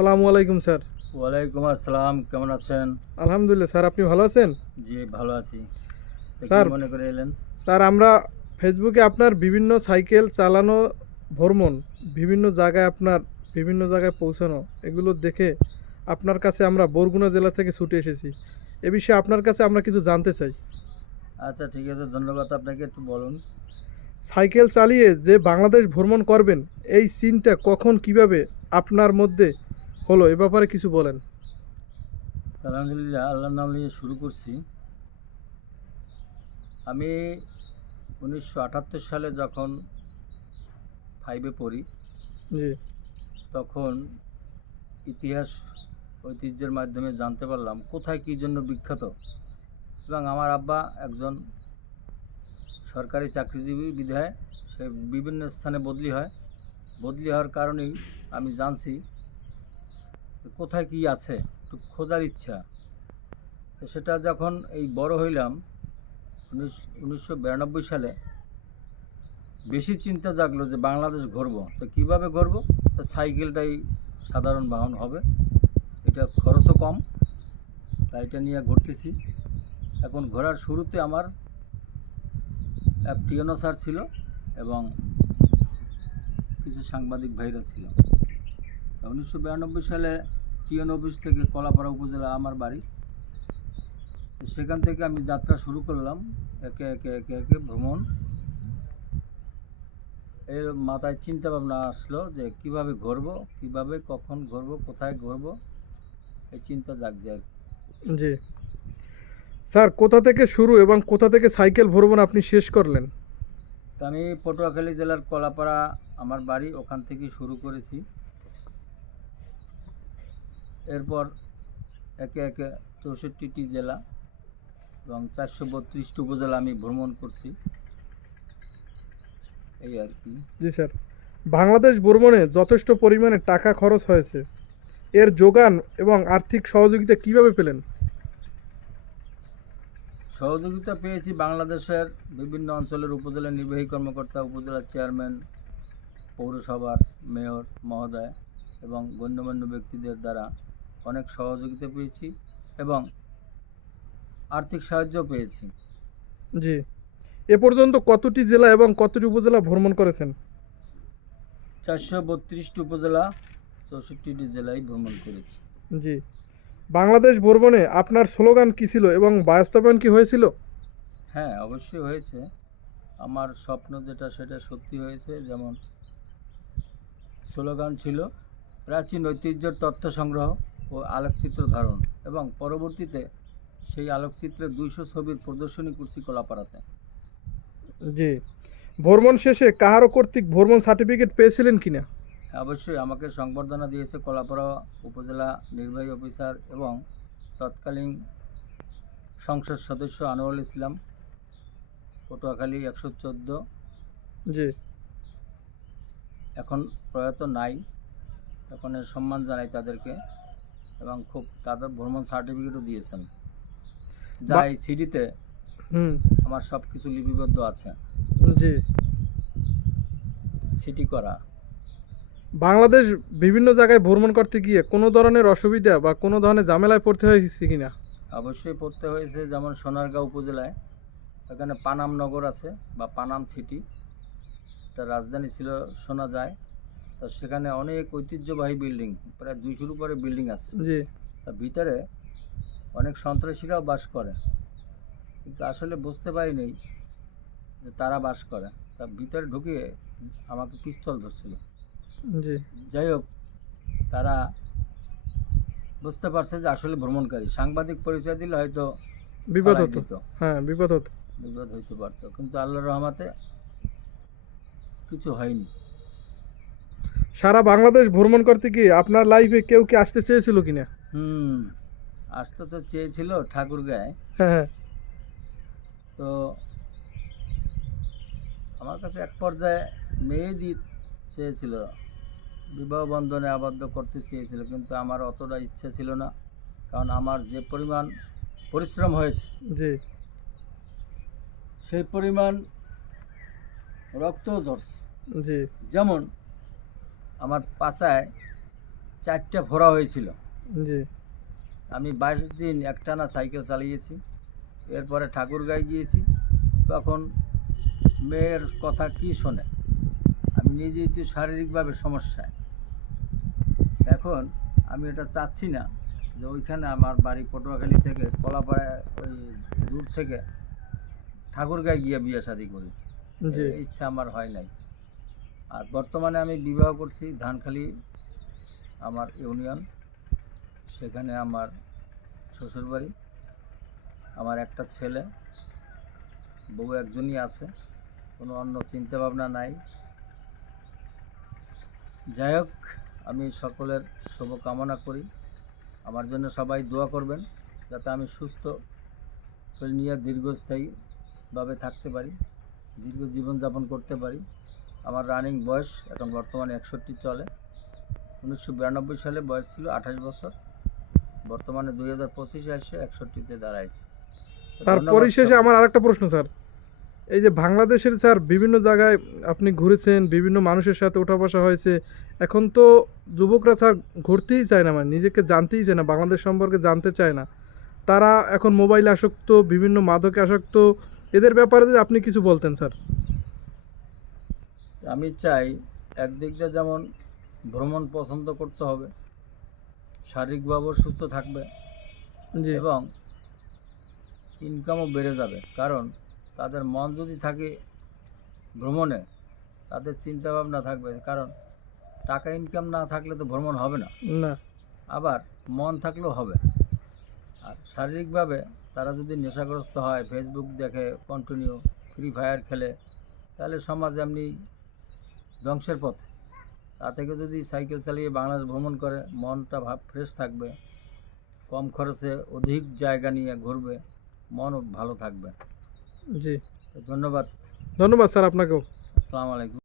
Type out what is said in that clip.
আসসালামু আলাইকুম স্যার। ওয়ালাইকুম আসসালাম, কেমন আছেন? আলহামদুলিল্লাহ স্যার, আপনি ভালো আছেন? জি, ভালো আছি। তো কি স্যার মনে করে এলেন? স্যার আমরা ফেসবুকে আপনার বিভিন্ন সাইকেল চালানো, ভ্রমণ, বিভিন্ন জায়গায় আপনার বিভিন্ন জায়গায় পৌঁছানো, এগুলো দেখে আপনার কাছে আমরা বরগুনা জেলা থেকে ছুটে এসেছি। এ বিষয়ে আপনার কাছে আমরা কিছু জানতে চাই। আচ্ছা, ঠিক আছে, ধন্যবাদ। আপনাকে একটু বলুন। সাইকেল চালিয়ে যে বাংলাদেশ ভ্রমণ করবেন, এই চিন্তা কখন কিভাবে আপনার মধ্যে হলো, এ ব্যাপারে কিছু বলেন। আলহামদুলিল্লাহ, আল্লাহর নাম নিয়ে শুরু করছি। আমি 1978 সালে যখন 5-এ পড়ি, জি। তখন ইতিহাস ঐতিহ্যের মাধ্যমে জানতে পারলাম কোথায় কী জন্য বিখ্যাত। এবং আমার আব্বা একজন সরকারি চাকরিজীবী বিধায় সে বিভিন্ন স্থানে বদলি হয়। বদলি হওয়ার কারণেই আমি জানছি যে কোথায় কী আছে, একটু খোঁজার ইচ্ছা। তো সেটা যখন এই বড় হইলাম 1992 সালে বেশি চিন্তা জাগলো যে বাংলাদেশ ঘুরবো, তো কীভাবে ঘুরবো? তো সাইকেলটাই সাধারণ বাহন হবে, এটা খরচও কম, তাই এটা নিয়ে ঘুরতেছি। এখন ঘোরার শুরুতে আমার এক টিএনও স্যার ছিল এবং কিছু সাংবাদিক ভাইরা ছিল। 1992 সালে টিএন অফিস থেকে কলাপাড়া উপজেলা আমার বাড়ি। সেখান থেকে আমি যাত্রা শুরু করলাম, একে একে একে একে ভ্রমণ। এর মাথায় চিন্তা ভাবনা আসলো যে কিভাবে ঘুরবো, কিভাবে কখন ঘুরবো, কোথায় ঘুরবো, এই চিন্তা জাগছে আর কি। জি স্যার, কোথা থেকে শুরু এবং কোথা থেকে সাইকেল ভ্রমণ আপনি শেষ করলেন? তো আমি পটুয়াখালী জেলার কলাপাড়া আমার বাড়ি, ওখান থেকে শুরু করেছি। এরপর একে একে 64টি জেলা এবং 432টি উপজেলা আমি ভ্রমণ করছি, এই আর কি। জি স্যার, বাংলাদেশ ভ্রমণে যথেষ্ট পরিমাণে টাকা খরচ হয়েছে, এর যোগান এবং আর্থিক সহযোগিতা কিভাবে পেলেন? সহযোগিতা পেয়েছি বাংলাদেশের বিভিন্ন অঞ্চলের উপজেলা নির্বাহী কর্মকর্তা, উপজেলা চেয়ারম্যান, পৌরসভার মেয়র মহোদয় এবং গণ্যমান্য ব্যক্তিদের দ্বারা অনেক সহযোগিতা পেয়েছি এবং আর্থিক সাহায্য পেয়েছি। জি, এ পর্যন্ত কতটি জেলা এবং কতটি উপজেলা ভ্রমণ করেছেন? 432টি উপজেলা, 64টি জেলায় ভ্রমণ করেছি। জি, বাংলাদেশ ভ্রমণে আপনার স্লোগান কী ছিল এবং বাস্তবায়ন কি হয়েছিল? হ্যাঁ, অবশ্যই হয়েছে। আমার স্বপ্ন যেটা সেটা সত্যি হয়েছে। যেমন স্লোগান ছিল প্রাচীন ঐতিহ্যের তথ্য সংগ্রহ ও আলোকচিত্র ধারণ, এবং পরবর্তীতে সেই আলোকচিত্রের 200 ছবির প্রদর্শনী করছি কলাপাড়াতে। জি, ভ্রমণ শেষে কাহারো কর্তৃক ভ্রমণ সার্টিফিকেট পেয়েছিলেন কিনা? অবশ্যই আমাকে সংবর্ধনা দিয়েছে কলাপাড়া উপজেলা নির্বাহী অফিসার এবং তৎকালীন সংসদ সদস্য আনোয়ারুল ইসলাম, পটুয়াখালী 114। জি। এখন প্রয়াত নাই, এখন এর সম্মান জানাই তাদেরকে, এবং খুব তাদের ভ্রমণ সার্টিফিকেটও দিয়েছেন, যা এই সিডিতে হুম। আমার সব কিছু লিপিবদ্ধ আছে, জি। সিটি করা। বাংলাদেশ বিভিন্ন জায়গায় ভ্রমণ করতে গিয়ে কোনো ধরনের অসুবিধা বা কোনো ধরনের ঝামেলায় পড়তে হয়েছে কিনা? অবশ্যই পড়তে হয়েছে। যেমন সোনারগাঁও উপজেলায় এখানে পানাম নগর আছে বা পানাম সিটি, তার রাজধানী ছিল শোনা যায়। তো সেখানে অনেক ঐতিহ্যবাহী বিল্ডিং, প্রায় 200-র উপরে বিল্ডিং আছে। জি। তার ভিতরে অনেক সন্ত্রাসীরাও বাস করে, কিন্তু আসলে বুঝতে পারিনি যে তারা বাস করে। তার ভিতরে ঢুকিয়ে আমাকে পিস্তল ধরছিল। জি। যাই হোক, তারা বুঝতে পারছে যে আসলে ভ্রমণকারী। সাংবাদিক পরিচয় দিলে হয়তো বিপদ ফালাই হতো। দিত, হ্যাঁ, বিপদ হতো। বিপদ হইতে পারতো, কিন্তু আল্লাহর রহমতে কিছু হয়নি। সারা বাংলাদেশ ভ্রমণ করতে গিয়ে আপনার লাইফে কেউ কি আসতে চেয়েছিল কিনা? আসতে তো চেয়েছিল ঠাকুরগাঁয়। হ্যাঁ, হ্যাঁ। তো আমার কাছে এক পর্যায়ে মেয়ে চেয়েছিল, বিবাহ বন্ধনে আবদ্ধ করতে চেয়েছিল, কিন্তু আমার অতটা ইচ্ছে ছিল না। কারণ আমার যে পরিমাণ পরিশ্রম হয়েছে, জি। সেই পরিমাণ রক্তও ঝরছে। জি। যেমন আমার পাছায় 4টা ফোড়া হয়েছিল। জি আমি 22 দিন একটানা সাইকেল চালিয়েছি। এরপরে ঠাকুরগাঁয় গিয়েছি। তখন মেয়ের কথা কি শোনে, আমি নিজেই একটু শারীরিকভাবে সমস্যায়। এখন আমি এটা চাচ্ছি না যে ওইখানে আমার বাড়ি পটুয়াখালী থেকে কলাপাড়া ওই দূর থেকে ঠাকুরগাঁয় গিয়ে বিয়ে শাদি করি, জি এই ইচ্ছা আমার হয় নাই। আর বর্তমানে আমি বিবাহ করছি ধানখালি আমার ইউনিয়ন, সেখানে আমার শ্বশুরবাড়ি, আমার একটা ছেলে, বউ একজনই আছে, কোনো অন্য চিন্তা ভাবনা নাই। যাই হোক, আমি সকলের শুভ কামনা করি, আমার জন্য সবাই দোয়া করবেন যাতে আমি সুস্থ শরীর নিয়ে দীর্ঘস্থায়ীভাবে থাকতে পারি, দীর্ঘ জীবনযাপন করতে পারি। আমার রানিং বয়স এখন বর্তমানে 61 চলে। 1992 সালে বয়স ছিল 28 বছর, বর্তমানে 2025 এসে 61-তে দাঁড়াইছে। স্যার, ধন্যবাদ পরিশেষে সব- আমার আরেকটা প্রশ্ন স্যার, এই যে বাংলাদেশের স্যার বিভিন্ন জায়গায় আপনি ঘুরেছেন, বিভিন্ন মানুষের সাথে ওঠা বসা হয়েছে, এখন তো যুবকরা স্যার ঘুরতেই চায় না, মানে নিজেকে জানতেই চায় না, বাংলাদেশ সম্পর্কে জানতে চায় না। তারা এখন মোবাইলে আসক্ত, বিভিন্ন মাদকে আসক্ত। এদের ব্যাপারে যদি আপনি কিছু বলতেন স্যার। আমি চাই একদিক দিয়ে যেমন ভ্রমণ পছন্দ করতে হবে, শারীরিকভাবেও সুস্থ থাকবে জি এবং ইনকামও বেড়ে যাবে। কারণ তাদের মন যদি থাকে ভ্রমণে, তাদের চিন্তা ভাবনা থাকবে, কারণ টাকা ইনকাম না থাকলে তো ভ্রমণ হবে না, না আবার মন থাকলেও হবে। আর শারীরিকভাবে তারা যদি নেশাগ্রস্ত হয়, ফেসবুক দেখে কন্টিনিউ, ফ্রি ফায়ার খেলে, তাহলে সমাজ এমনি ধ্বংসের পথে। তা থেকে যদি সাইকেল চালিয়ে বাংলাদেশ ভ্রমণ করে, মনটা ফ্রেশ থাকবে, কম খরচে অধিক জায়গা নিয়ে ঘুরবে, মনও ভালো থাকবে। জি তো ধন্যবাদ। ধন্যবাদ স্যার আপনাকেও। আসসালামু আলাইকুম।